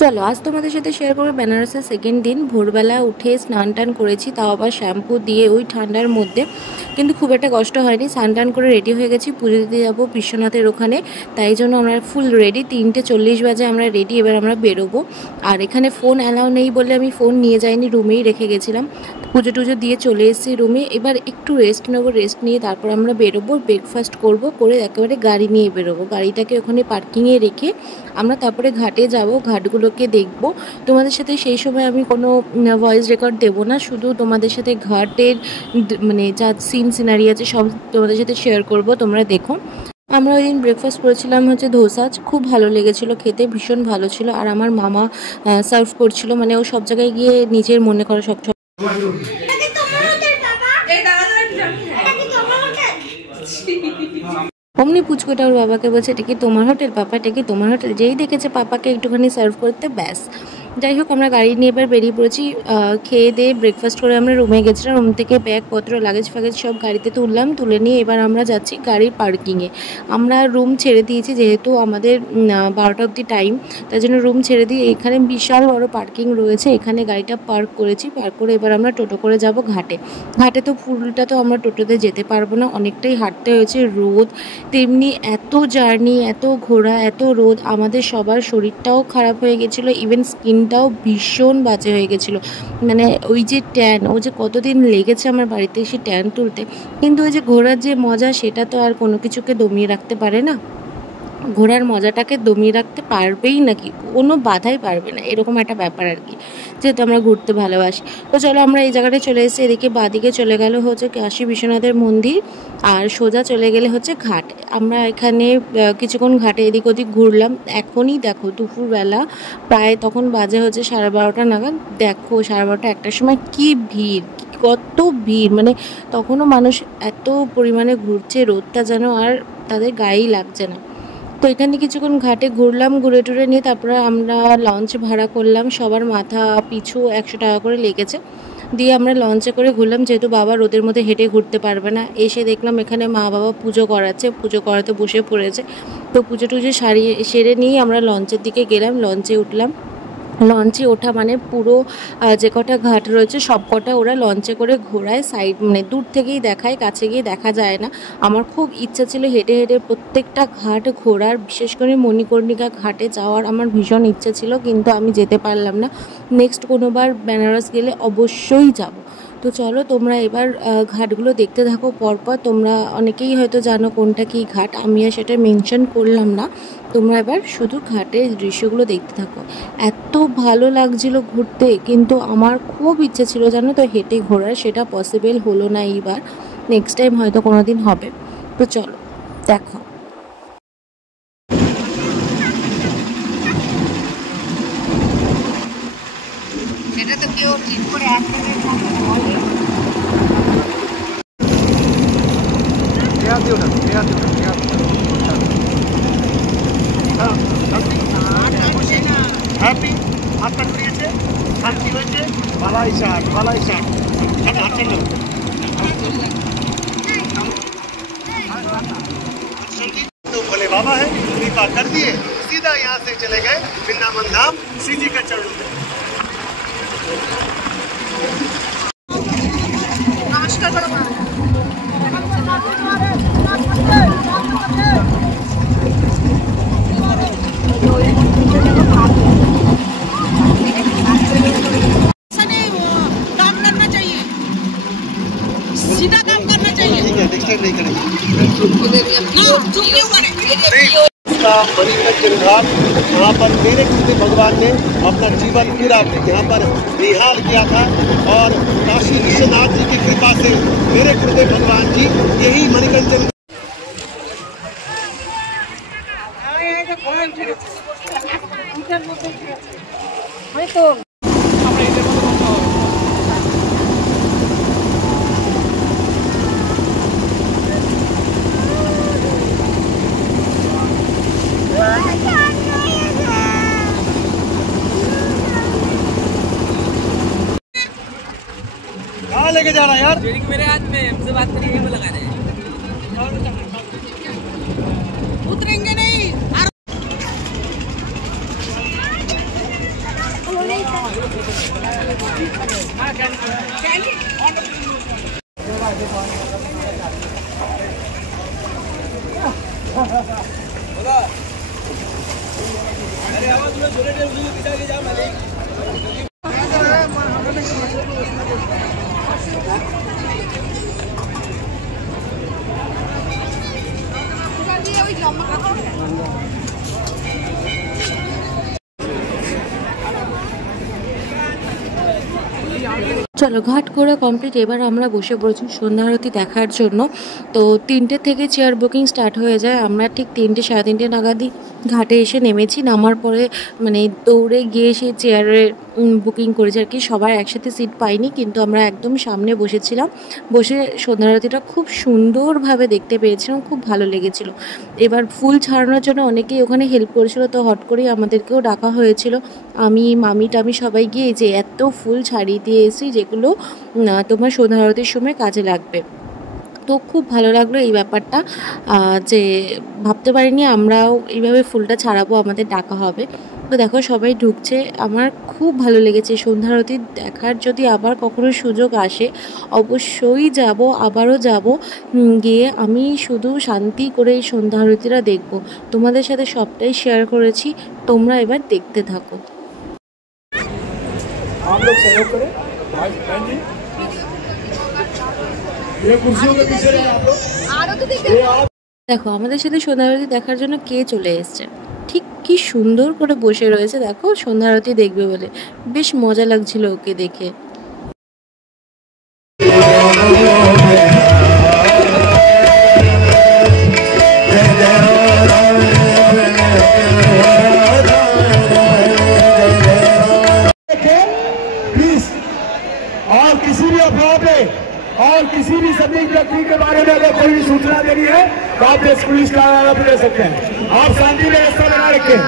চলো আজ তোমাদের সাথে শেয়ার করবো বেনারসের সেকেন্ড দিন। ভোরবেলা উঠে স্নান টান করেছি, তাও আবার শ্যাম্পু দিয়ে ওই ঠান্ডার মধ্যে, কিন্তু খুব একটা কষ্ট হয়নি। স্নান টান করে রেডি হয়ে গেছি, পুজো দিতে যাবো বিশ্বনাথের ওখানে। তাই জন্য আমরা ফুল রেডি, 3:40 বাজে আমরা রেডি, এবার আমরা বেরোবো। আর এখানে ফোন অ্যালাউ নেই বলে আমি ফোন নিয়ে যাইনি, রুমেই রেখে গেছিলাম। পুজো টুজো দিয়ে চলে এসেছি রুমে, এবার একটু রেস্ট নেবো, রেস্ট নিয়ে তারপর আমরা বেরোবো, ব্রেকফাস্ট করবো, করে একেবারে গাড়ি নিয়ে বেরোবো। গাড়িটাকে ওখানে পার্কিংয়ে রেখে আমরা তারপরে ঘাটে যাব, ঘাটগুলোকে দেখব। তোমাদের সাথে সেই সময় আমি কোনো ভয়েস রেকর্ড দেবো না, শুধু তোমাদের সাথে ঘাটের মানে যা সিনারি আছে সব তোমাদের সাথে শেয়ার করব, তোমরা দেখো। আমরা ওই দিন ব্রেকফাস্ট করেছিলাম হচ্ছে ধোসা, খুব ভালো লেগেছিলো খেতে, ভীষণ ভালো ছিল। আর আমার মামা সার্ভ করছিল, মানে ও সব জায়গায় গিয়ে নিজের মনে করে সব অমনি পুচকোটা ওর বাবাকে বলছে, এটা কি তোমার হোটেল পাপা, এটা কি তোমার হোটেল। যেই দেখেছে পাপাকে একটুখানি সার্ভ করতে, ব্যাস। যাই হোক, আমরা গাড়ি নিয়ে এবার বেরিয়ে পড়েছি। খেয়ে দিয়ে ব্রেকফাস্ট করে আমরা রুমে গেছিলাম। রুম থেকে ব্যাগপত্র লাগেজ ফ্যাগেজ সব গাড়িতে তুলে নিয়ে এবার আমরা যাচ্ছি গাড়ির পার্কিংয়ে। আমরা রুম ছেড়ে দিয়েছি, যেহেতু আমাদের 12টা অবধি টাইম, তাই জন্য রুম ছেড়ে দিয়ে এখানে বিশাল বড় পার্কিং রয়েছে, এখানে গাড়িটা পার্ক করেছি। পার্ক করে এবার আমরা টোটো করে যাব ঘাটে। ঘাটে তো ফুলটা তো আমরা টোটোতে যেতে পারবো না, অনেকটাই হাঁটতে হয়েছে, রোদ, তেমনি এত জার্নি, এত ঘোরা, এত রোদ, আমাদের সবার শরীরটাও খারাপ হয়ে গেছিলো, ইভেন স্কিনটাও ভীষণ বাজে হয়ে গেছিলো। মানে ওই যে ট্যান, ও যে কতদিন লেগেছে আমার বাড়িতে এসে ট্যান তুলতে, কিন্তু ওই যে ঘোরার যে মজা, সেটা তো আর কোনো কিছুকে দমিয়ে রাখতে পারে না। ঘোরার মজাটাকে দমিয়ে রাখতে পারবেই নাকি, কোনো বাধাই পারবে না, এরকম একটা ব্যাপার আর কি, যেহেতু আমরা ঘুরতে ভালোবাসি। তো চলো আমরা এই জায়গাটায় চলে এসেছি। এদিকে বাদিকে চলে গেল হচ্ছে কাশী বিশ্বনাথের মন্দির, আর সোজা চলে গেলে হচ্ছে ঘাট। আমরা এখানে কিছুক্ষণ ঘাটে এদিক ওদিক ঘুরলাম। এখনই দেখো দুপুরবেলা, প্রায় তখন বাজে হচ্ছে 12:30 নাগাদ। দেখো 12:30 একটার সময় কি ভিড়, কত ভিড়, মানে তখনও মানুষ এত পরিমাণে ঘুরছে, রোদটা যেন আর তাদের গায়েই লাগছে না। তো এখানে কিছুক্ষণ ঘাটে ঘুরলাম, ঘুরে টুরে নিয়ে তারপরে আমরা লঞ্চ ভাড়া করলাম, সবার মাথা পিছু 100 টাকা করে লেগেছে। দিয়ে আমরা লঞ্চে করে ঘুরলাম, যেহেতু বাবা রোদের মধ্যে হেঁটে ঘুরতে পারবে না। এসে দেখলাম এখানে মা বাবা পুজো করাচ্ছে, পুজো করাতে বসে পড়েছে। তো পুজো টুজো সেরে নিয়ে আমরা লঞ্চের দিকে গেলাম, লঞ্চে উঠলাম। লঞ্চে ওঠা মানে পুরো যে কটা ঘাট রয়েছে সব কটা ওরা লঞ্চে করে ঘোরায়, সাইড মানে দূর থেকেই দেখায়, কাছে গিয়ে দেখা যায় না। আমার খুব ইচ্ছা ছিল হেঁটে হেঁটে প্রত্যেকটা ঘাট ঘোরার, বিশেষ করে মণিকর্ণিকা ঘাটে যাওয়ার আমার ভীষণ ইচ্ছা ছিল, কিন্তু আমি যেতে পারলাম না। নেক্সট কোনোবার বেনারস গেলে অবশ্যই যাব। তো চলো তোমরা এবার ঘাটগুলো দেখতে থাকো পরপর। তোমরা অনেকেই হয়তো জানো কোনটা কী ঘাট, আমি আর সেটা মেনশন করলাম না। তোমরা এবার শুধু ঘাটের দৃশ্যগুলো দেখতে থাকো। এত ভালো লাগছিল ঘুরতে, কিন্তু আমার খুব ইচ্ছে ছিল জানো তো হেঁটে ঘোরার, সেটা পসিবল হলো না এইবার। নেক্সট টাইম হয়তো কোনো দিন হবে। তো চলো দেখো। সেটা তো কেউ ঠিক করে হ্যাপি হাতটা ঘুরিয়েছে, শান্তি হয়েছে, ভালাই শাক तो भोले बाबा है, कृपा कर दिए, सीधा यहाँ से चले गए वृंदावन धाम, श्री जी का चरणों में। नमस्कार करो। सीधा काम करना चाहिए, नेक्स्ट टाइम नहीं करेंगे। मणिकंचन घाट, यहाँ पर मेरे कृष्ण भगवान ने अपना जीवन पूरा यहाँ पर निहाल किया था, और काशी विश्वनाथ जी की कृपा से मेरे गुरुदेव भगवान जी यही मणिकंचन कहाँ लेके जा रहा है यार? मेरे हाथ में हमसे बात करिए, लगा रहे हैं। उतरेंगे नहीं। চলো ঘাট ঘোরা কমপ্লিট। এবার আমরা বসে পড়েছি সন্ধ্যা আরতি দেখার জন্য। তো 3টে থেকে চেয়ার বুকিং স্টার্ট হয়ে যায়। আমরা ঠিক 3টে সাড়ে 3টে নাগাদই ঘাটে এসে নেমেছি। নামার পরে মানে দৌড়ে গিয়ে সেই চেয়ারে বুকিং করেছি আর কি। সবার একসাথে সিট পাইনি, কিন্তু আমরা একদম সামনে বসেছিলাম। বসে সন্ধ্যা আরতিটা খুব সুন্দরভাবে দেখতে পেয়েছিলাম, খুব ভালো লেগেছিল। এবার ফুল ছাড়ানোর জন্য অনেকেই ওখানে হেল্প করেছিল, তো হট করেই আমাদেরকেও ডাকা হয়েছিল। আমি মামি টামি সবাই গিয়ে যে এত ফুল ছাড়িয়ে দিয়ে এসেছি যেগুলো তোমার সন্ধ্যা আরতির সময় কাজে লাগবে। তো খুব ভালো লাগলো এই ব্যাপারটা, যে ভাবতে পারিনি আমরাও এইভাবে ফুলটা ছাড়াবো, আমাদের ডাকা হবে। তো দেখো সবাই ঢুকছে। আমার খুব ভালো লেগেছে সন্ধ্যা আরতি দেখার। যদি আবার কখনো সুযোগ আসে অবশ্যই যাব, আবারও যাব। গিয়ে আমি শুধু শান্তি করে এই সন্ধ্যা আরতিটা দেখবো। তোমাদের সাথে সবটাই শেয়ার করেছি, তোমরা এবার দেখতে থাকো। आप लोग सहयोग करें। ये कुर्सियों के पीछे रहे आप लोग। দেখো আমাদের সাথে সন্ধ্যা আরতি দেখার জন্য কে চলে এসছে, ঠিক কি সুন্দর করে বসে রয়েছে। দেখো সন্ধ্যা আরতি দেখবে বলে বেশ মজা লাগছিল ওকে দেখে। और किसी भी अफवाह पे और किसी भी संदिग्ध व्यक्ति के बारे में अगर कोई भी सूचना देनी है तो आप पुलिस कार्यालय पे दे सकते हैं। आप शांति व्यवस्था बना रखें।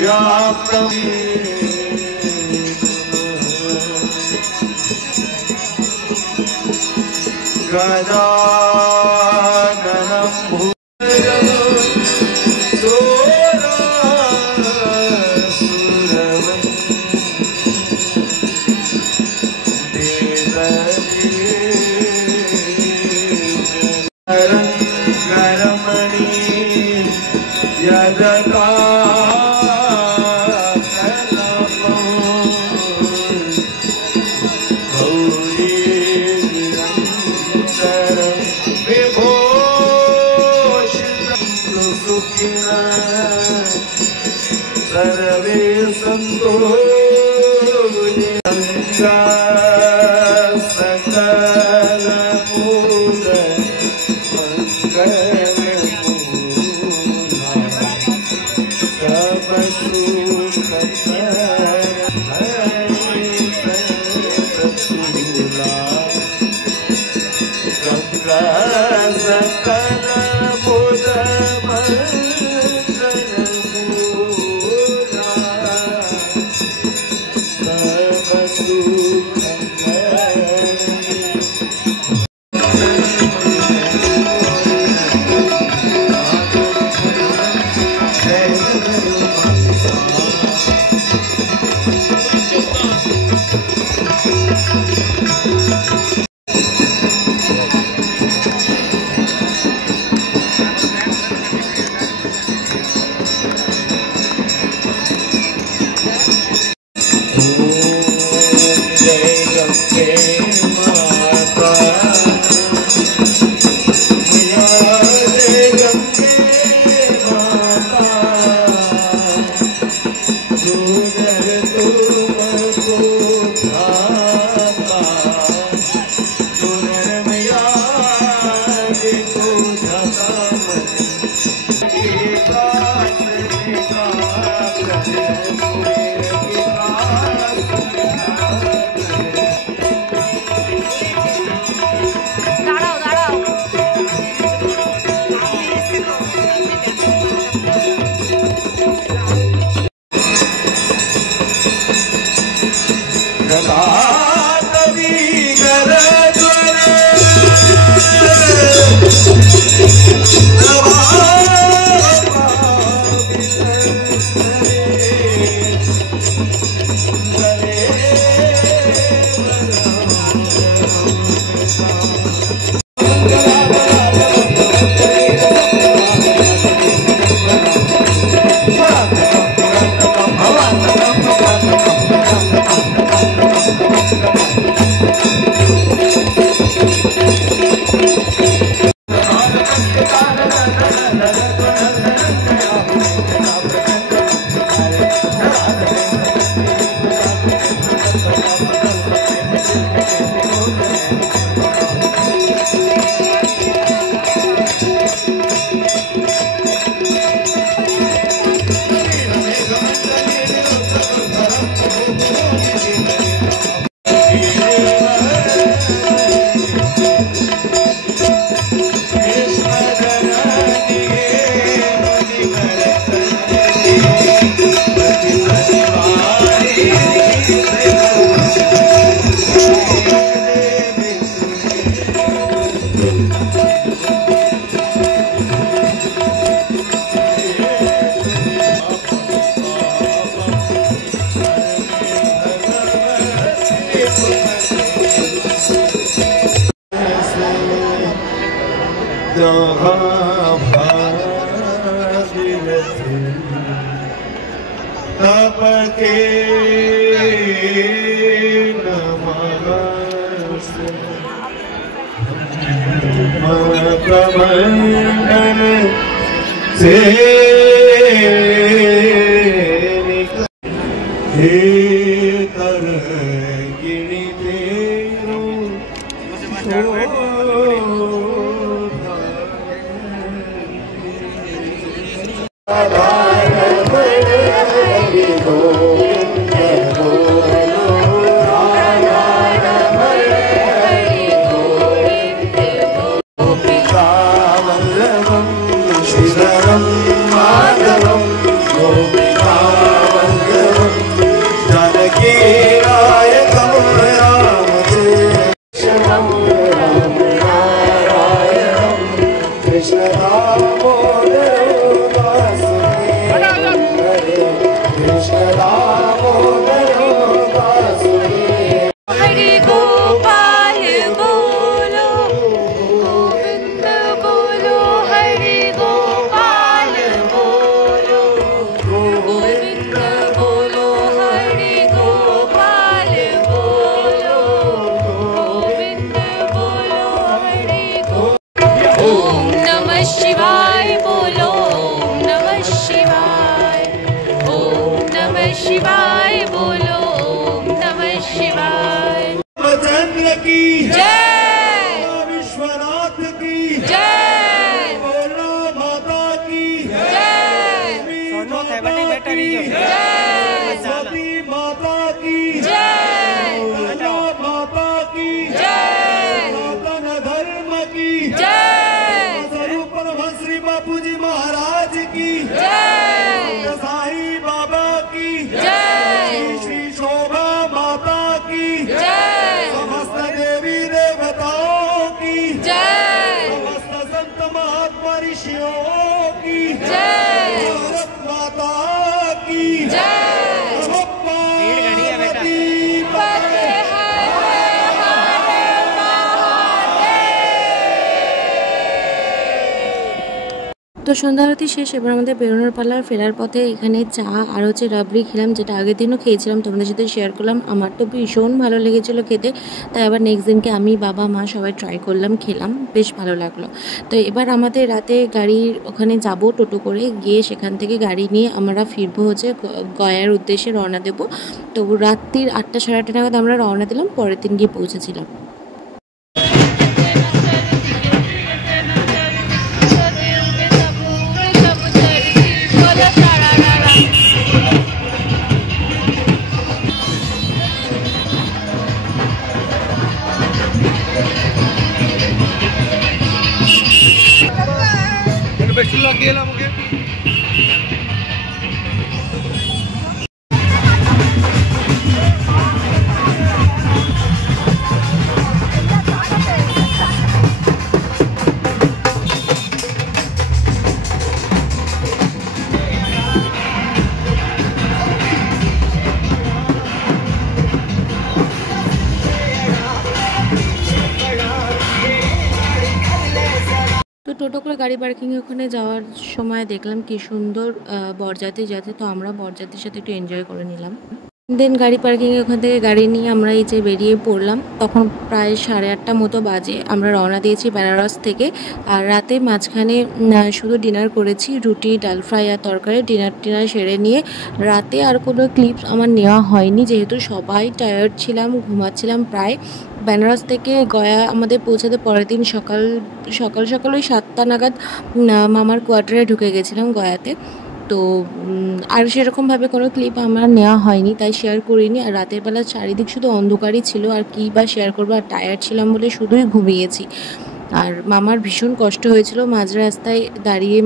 व्याप्तम् सर्वे संतो सकल मूल मंगल सब तपके कमंडल से तरंगिणी तेरू जानकी राय हरि गोपाल बोलो गोविंद बोलो हरि गोपाल बोलो गोविंद बोलो हरि गोपाल बोलो गोविंद बोलो हरि ओम नमः शिवाय बोलो ओम नमः शिवाय ओम नमः शिवाय बोलो ओम नमः शिवाय चंद्र की जय विश्वनाथ की जय बोलो माता की जय सती माता की जय बोलो माता की जय सनातन धर्म की जय स्वरूप श्री बापूजी महाराज की जय साई बाबा की जय श्री शोभा माता की जय समस्त देवी देवताओं की जय समस्त संत महात्मा ऋषियों की जय भारत माता की जय पार्वती তো সন্ধ্যা আরতি শেষ, এবার আমাদের বেরোনোর পালা। ফেরার পথে এখানে চা আর হচ্ছে রাবড়ি খেলাম, যেটা আগের দিনও খেয়েছিলাম, তোমাদের সাথে শেয়ার করলাম। আমার তো ভীষণ ভালো লেগেছিলো খেতে, তাই আবার নেক্সট দিনকে আমি বাবা মা সবাই ট্রাই করলাম, খেলাম, বেশ ভালো লাগলো। তো এবার আমাদের রাতে গাড়ির ওখানে যাব, টোটো করে গিয়ে সেখান থেকে গাড়ি নিয়ে আমরা ফিরবো হচ্ছে গয়ার উদ্দেশ্যে রওনা দেবো। তো রাত্রির 8টা সাড়ে 8টা নাগাদ আমরা রওনা দিলাম, পরের দিন গিয়ে পৌঁছেছিলাম। তো টোটো করে গাড়ি পার্কিংয়ে ওখানে যাওয়ার সময় দেখলাম কি সুন্দর বরযাত্রী যাচ্ছে, তো আমরা বরযাত্রীর সাথে একটু এনজয় করে নিলাম। দেন গাড়ি পার্কিংয়ে ওখান থেকে গাড়ি নিয়ে আমরা এই যে বেরিয়ে পড়লাম। তখন প্রায় 8:30 মতো বাজে, আমরা রওনা দিয়েছি বেনারস থেকে। আর রাতে মাঝখানে শুধু ডিনার করেছি, রুটি, ডাল ফ্রাই আর তরকারি। ডিনার সেরে নিয়ে রাতে আর কোনো ক্লিপস আমার নেওয়া হয়নি, যেহেতু সবাই টায়ার্ড ছিলাম, ঘুমাচ্ছিলাম প্রায়। বেনারস থেকে গয়া আমাদের পৌঁছাতে পরের দিন সকাল ওই 7টা নাগাদ মামার কোয়ার্টারে ঢুকে গেছিলাম গয়াতে। তো আর সেরকমভাবে কোনো ক্লিপ আমার নেওয়া হয়নি, তাই শেয়ার করিনি। আর রাতের বেলা চারিদিক শুধু অন্ধকারই ছিল, আর কী বা শেয়ার করবো, আর টায়ার্ড ছিলাম বলে শুধুই ঘুমিয়েছি। আর মামার ভীষণ কষ্ট হয়েছিল, মাঝ রাস্তায় দাঁড়িয়ে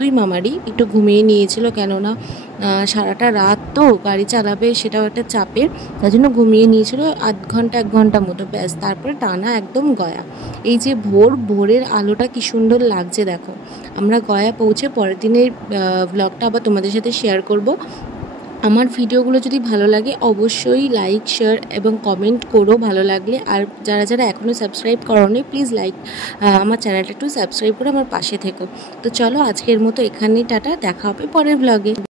দুই মামারই একটু ঘুমিয়ে নিয়েছিল, কেননা সারাটা রাত তো গাড়ি চালাবে, সেটাও একটা চাপের, তার জন্য ঘুমিয়ে নিয়েছিল 1 ঘন্টা মতো, ব্যাস। তারপরে টানা একদম গয়া। এই যে ভোরের আলোটা কি সুন্দর লাগছে দেখো। আমরা গয়া পৌঁছে পরের দিনের ব্লগটা আবার তোমাদের সাথে শেয়ার করব। আমার ভিডিওগুলো যদি ভালো লাগে অবশ্যই লাইক, শেয়ার এবং কমেন্ট করো ভালো লাগলে। আর যারা এখনও সাবস্ক্রাইব করোনি প্লিজ আমার চ্যানেলটা একটু সাবস্ক্রাইব করে আমার পাশে থেকো। তো চলো আজকের মতো এখানেই টাটা, দেখা হবে পরের ব্লগে।